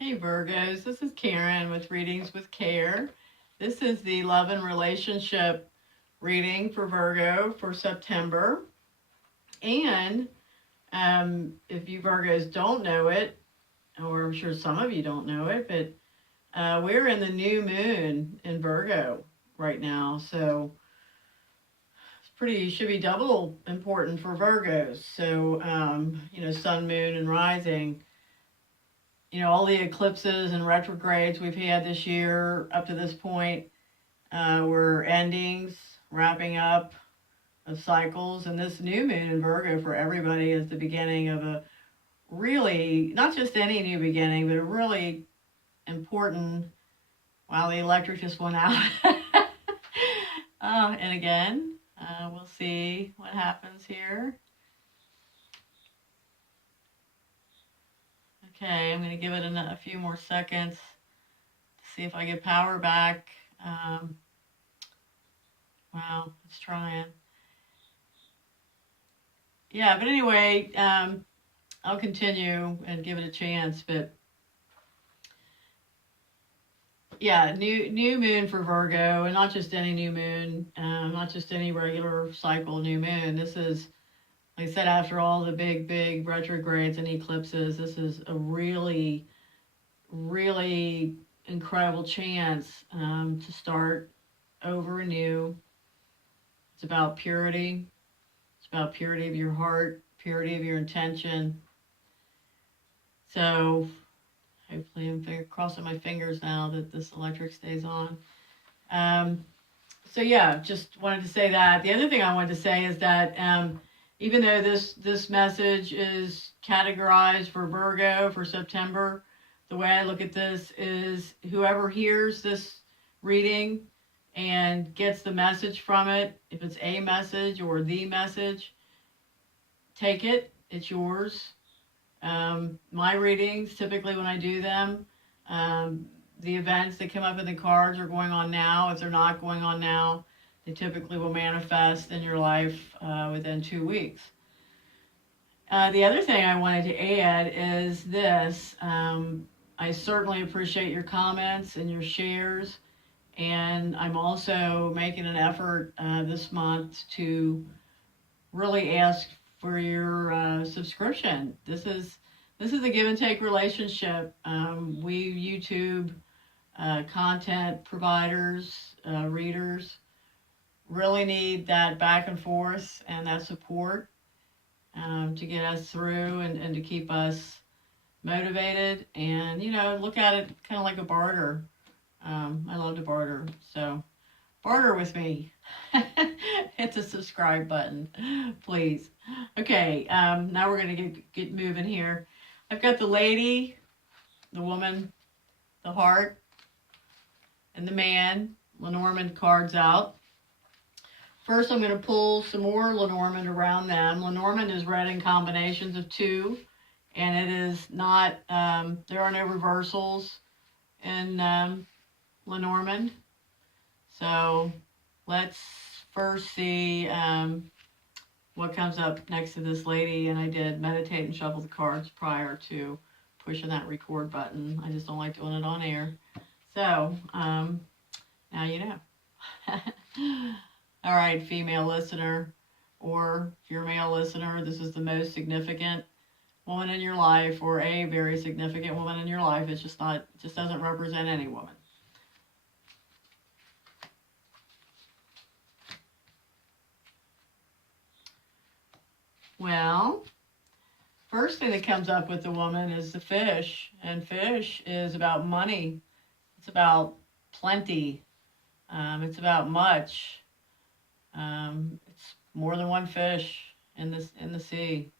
Hey Virgos, this is Karen with Readings with Care. This is the love and relationship reading for Virgo for September. And if you Virgos don't know it, or I'm sure some of you don't know it, but we're in the new moon in Virgo right now. So should be double important for Virgos. So, sun, moon, and rising. All the eclipses and retrogrades we've had this year up to this point were endings, wrapping up of cycles. And this new moon in Virgo for everybody is the beginning of a really, not just any new beginning, but a really important, wow, the electric just went out. And again, we'll see what happens here. Okay, I'm going to give it a few more seconds to see if I get power back. Wow, it's trying. Yeah, but anyway, I'll continue and give it a chance. But yeah, new moon for Virgo, and not just any new moon, not just any regular cycle new moon. This is, like I said, after all the big retrogrades and eclipses, this is a really, really incredible chance to start over anew. It's about purity. It's about purity of your heart, purity of your intention. So hopefully I'm crossing my fingers now that this electric stays on. So yeah, just wanted to say that. The other thing I wanted to say is that even though this message is categorized for Virgo for September, the way I look at this is whoever hears this reading and gets the message from it, if it's a message or the message, take it. It's yours. My readings, typically when I do them, the events that come up in the cards are going on now. If they're not going on now, they typically will manifest in your life within 2 weeks. The other thing I wanted to add is this. I certainly appreciate your comments and your shares. And I'm also making an effort this month to really ask for your subscription. This is a give and take relationship. We YouTube content providers, readers, really need that back and forth and that support to get us through and to keep us motivated. And look at it kind of like a barter. I love to barter, so barter with me. Hit the subscribe button, please. Okay, now we're gonna get moving here. I've got the lady, the woman, the heart, and the man, Lenormand cards out. First, I'm going to pull some more Lenormand around them. Lenormand is read in combinations of 2, and it is not, there are no reversals in Lenormand. So let's first see what comes up next to this lady. And I did meditate and shuffle the cards prior to pushing that record button. I just don't like doing it on air. So now you know. All right, female listener, or if you're a male listener, this is the most significant woman in your life, or a very significant woman in your life. It's just not, it just doesn't represent any woman. Well, first thing that comes up with the woman is the fish, and fish is about money. It's about plenty. It's about much. It's more than one fish in the sea.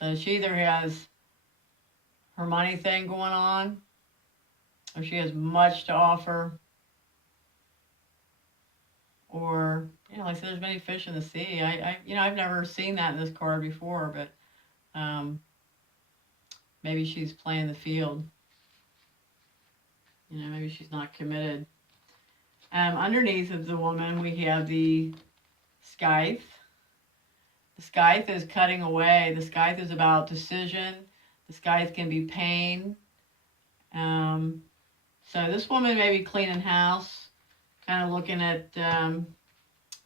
So she either has her money thing going on, or she has much to offer, or like I said, there's many fish in the sea. I've never seen that in this card before, but maybe she's playing the field. Maybe she's not committed. Underneath of the woman, we have the scythe. The scythe is cutting away. The scythe is about decision. The scythe can be pain. So this woman may be cleaning house, kind of looking at,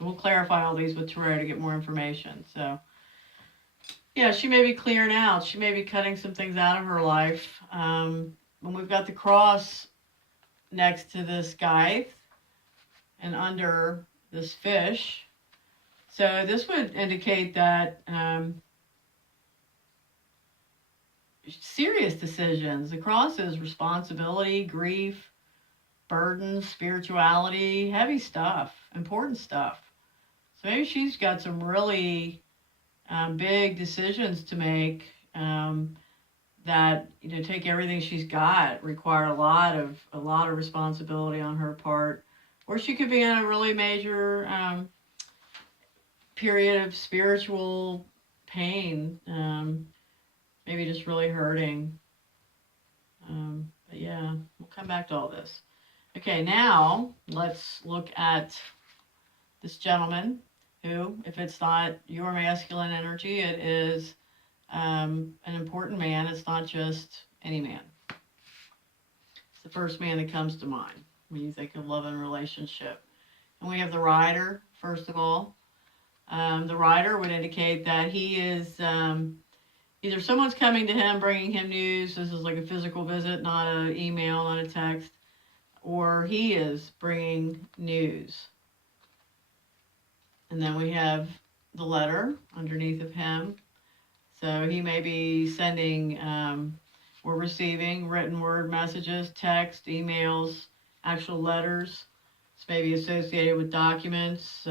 we'll clarify all these with tarot to get more information. So yeah, she may be clearing out. She may be cutting some things out of her life. When we've got the cross next to this guy and under this fish, so this would indicate that serious decisions. The cross is responsibility, grief, burdens, spirituality, heavy stuff, important stuff. So maybe she's got some really big decisions to make that, you know, take everything she's got, require a lot of responsibility on her part, or she could be in a really major period of spiritual pain, maybe just really hurting. But yeah, we'll come back to all this. Okay, now let's look at this gentleman who, if it's not your masculine energy, it is an important man. It's not just any man. It's the first man that comes to mind when you think of love and relationship. And we have the rider, first of all. The rider would indicate that he is either someone's coming to him, bringing him news. This is like a physical visit, not an email, not a text. Or he is bringing news. And then we have the letter underneath of him. So he may be sending or receiving written word messages, text, emails, actual letters. It's maybe associated with documents,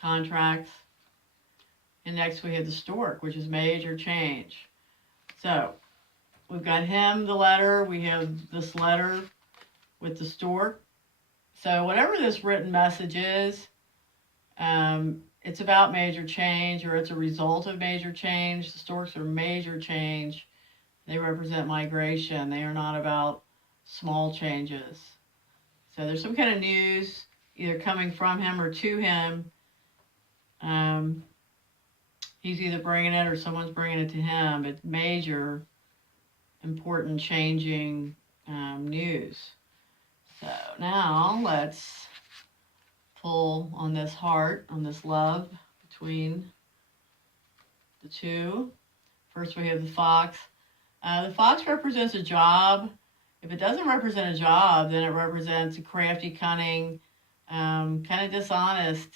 contracts. And next we have the stork, which is major change. So we've got him, the letter. We have this letter with the stork. So whatever this written message is, it's about major change, or it's a result of major change. The storks are major change. They represent migration. They are not about small changes. So there's some kind of news either coming from him or to him. He's either bringing it or someone's bringing it to him. It's major, important, changing news. So now let's pull on this heart, on this love between the two. First we have the fox. The fox represents a job. If it doesn't represent a job, then it represents a crafty, cunning, kind of dishonest,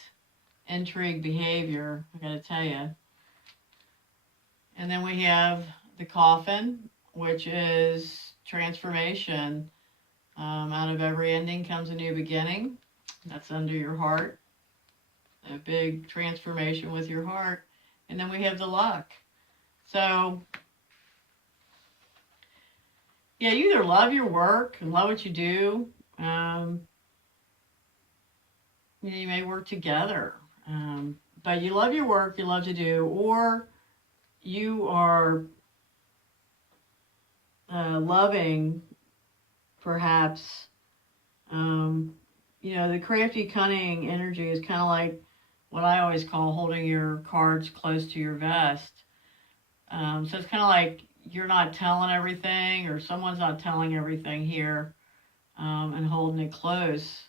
intrigue behavior, I gotta tell you. And then we have the coffin, which is transformation. Out of every ending comes a new beginning. That's under your heart. A big transformation with your heart. And then we have the luck. So, yeah, you either love your work and love what you do. You may work together. But you love your work, you love to do, or you are loving, perhaps, the crafty, cunning energy is kind of like what I always call holding your cards close to your vest. So it's kind of like you're not telling everything, or someone's not telling everything here, and holding it close.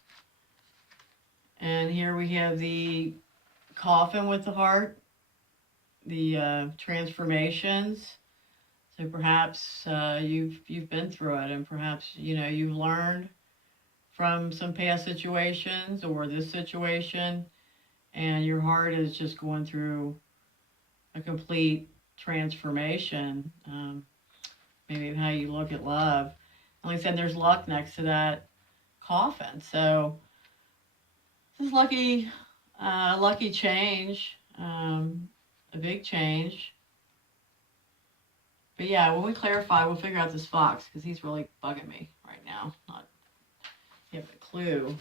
And here we have the coffin with the heart, the transformations. So perhaps you've been through it, and perhaps you've learned from some past situations or this situation, and your heart is just going through a complete transformation. Maybe how you look at love. And like I said, there's luck next to that coffin. So this is lucky change, a big change. But yeah, when we clarify, we'll figure out this fox, because he's really bugging me right now. Not having a clue,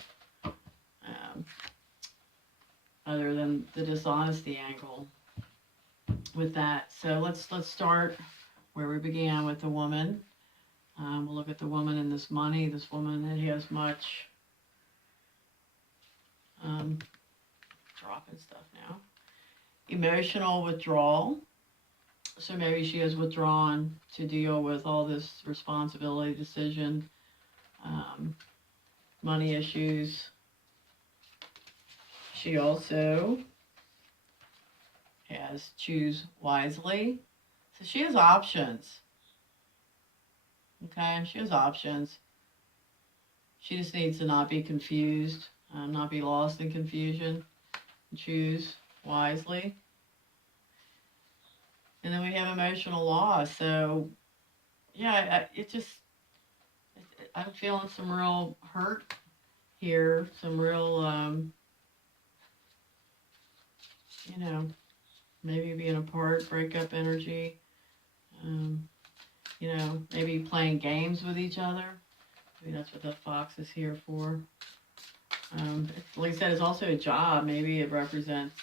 other than the dishonesty angle with that. So let's start where we began with the woman. We'll look at the woman and this money. This woman that has much dropping stuff now. Emotional withdrawal. So maybe she has withdrawn to deal with all this responsibility, decision, money issues. She also has choose wisely. So she has options. Okay, she has options. She just needs to not be confused, not be lost in confusion. Choose wisely. And then we have emotional loss. So, yeah, I'm feeling some real hurt here, some real, maybe being apart, breakup energy, maybe playing games with each other. Maybe that's what the fox is here for. Like I said, it's also a job. Maybe it represents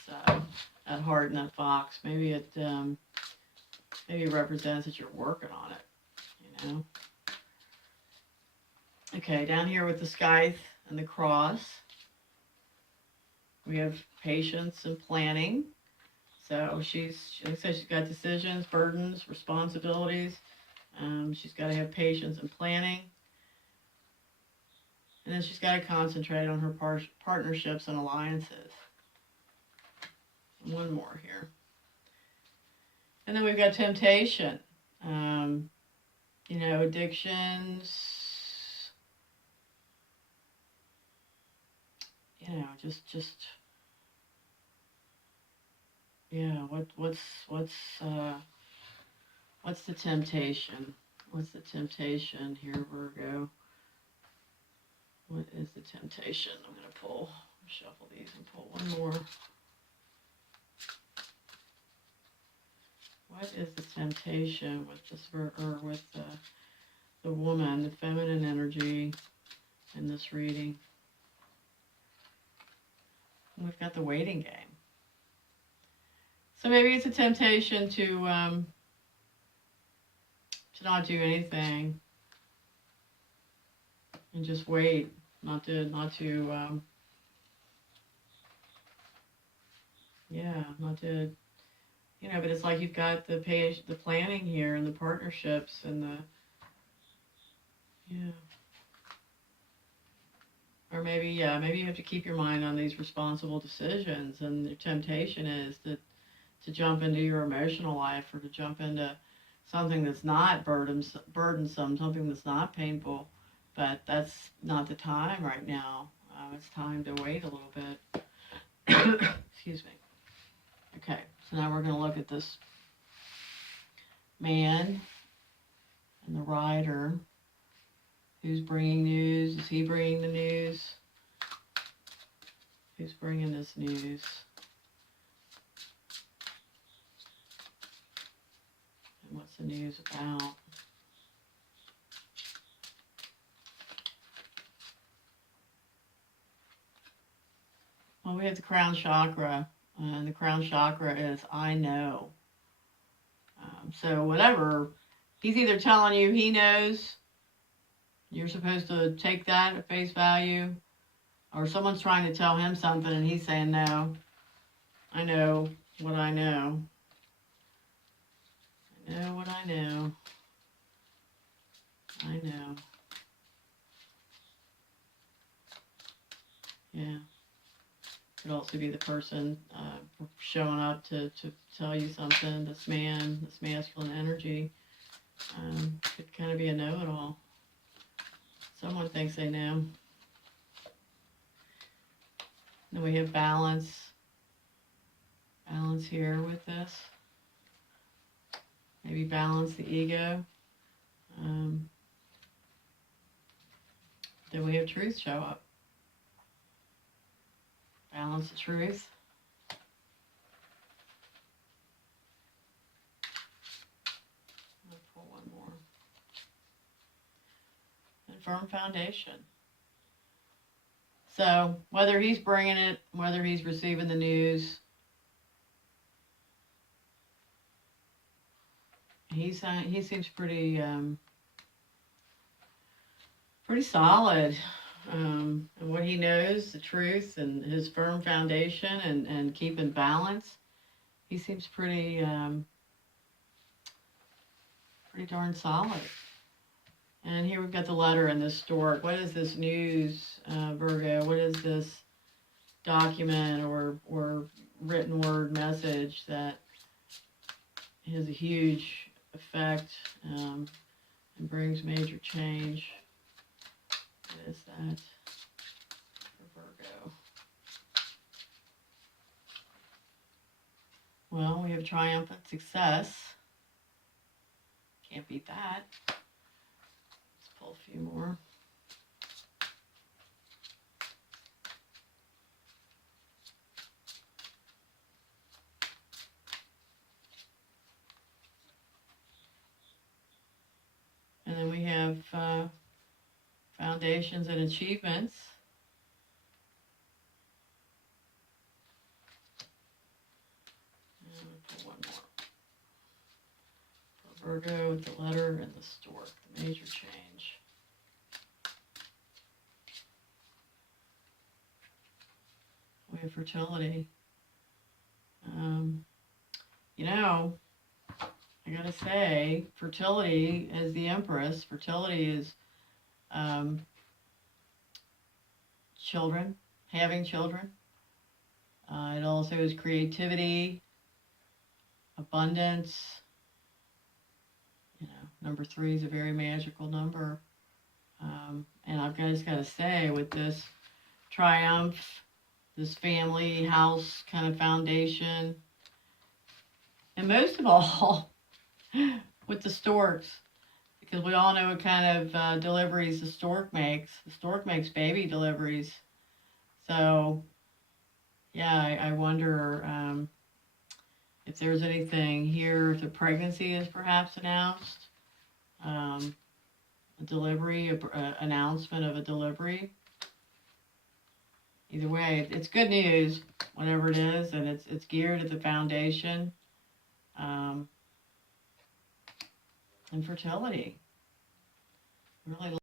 that heart and that fox. Maybe it represents that you're working on it. Okay, down here with the scythe and the cross, we have patience and planning. So like I said, she's got decisions, burdens, responsibilities. She's got to have patience and planning. And then she's got to concentrate on her partnerships and alliances. One more here. And then we've got temptation. Addictions. What's the temptation? What's the temptation here, Virgo? What is the temptation? I'm going to shuffle these and pull one more. What is the temptation with this, or with the woman, the feminine energy in this reading? And we've got the waiting game. So maybe it's a temptation to not do anything and just wait, not to but it's like you've got the planning here and the partnerships and or maybe you have to keep your mind on these responsible decisions, and the temptation is to jump into your emotional life, or to jump into something that's not burdensome, something that's not painful, but that's not the time right now. It's time to wait a little bit. Excuse me. Okay, so now we're going to look at this man and the rider. Who's bringing news? Is he bringing the news? Who's bringing this news? And what's the news about? Well, we have the crown chakra, and the crown chakra is I know. So whatever, he's either telling you he knows, you're supposed to take that at face value, or someone's trying to tell him something and he's saying, no, I know what I know. I know what I know. I know. Yeah. Could also be the person showing up to tell you something. This masculine energy could kind of be a know-it-all. Someone thinks they know. Then we have balance. Balance here with this. Maybe balance the ego. Then we have truth show up. Balance the truth. I'll pull one more. And firm foundation. So whether he's bringing it, whether he's receiving the news, he seems pretty solid. And what he knows, the truth, and his firm foundation, and keeping balance, he seems pretty pretty darn solid. And here we've got the letter in this stork. What is this news, Virgo? What is this document or written word message that has a huge effect and brings major change? What is that for Virgo? Well, we have triumphant success. Can't beat that. Let's pull a few more. And then we have foundations and achievements. And we'll pull one more. For Virgo with the letter and the stork, the major change. We have fertility. You know, I gotta say, fertility as the Empress, fertility is children, having children. It also is creativity, abundance. You know, number 3 is a very magical number. And I've just got to say, with this triumph, this family house kind of foundation, and most of all, with the storks, because we all know what kind of deliveries the stork makes. The stork makes baby deliveries. So, yeah, I wonder if there's anything here, if the pregnancy is perhaps announced, a delivery, announcement of a delivery. Either way, it's good news, whatever it is, and it's geared at the foundation and fertility. Really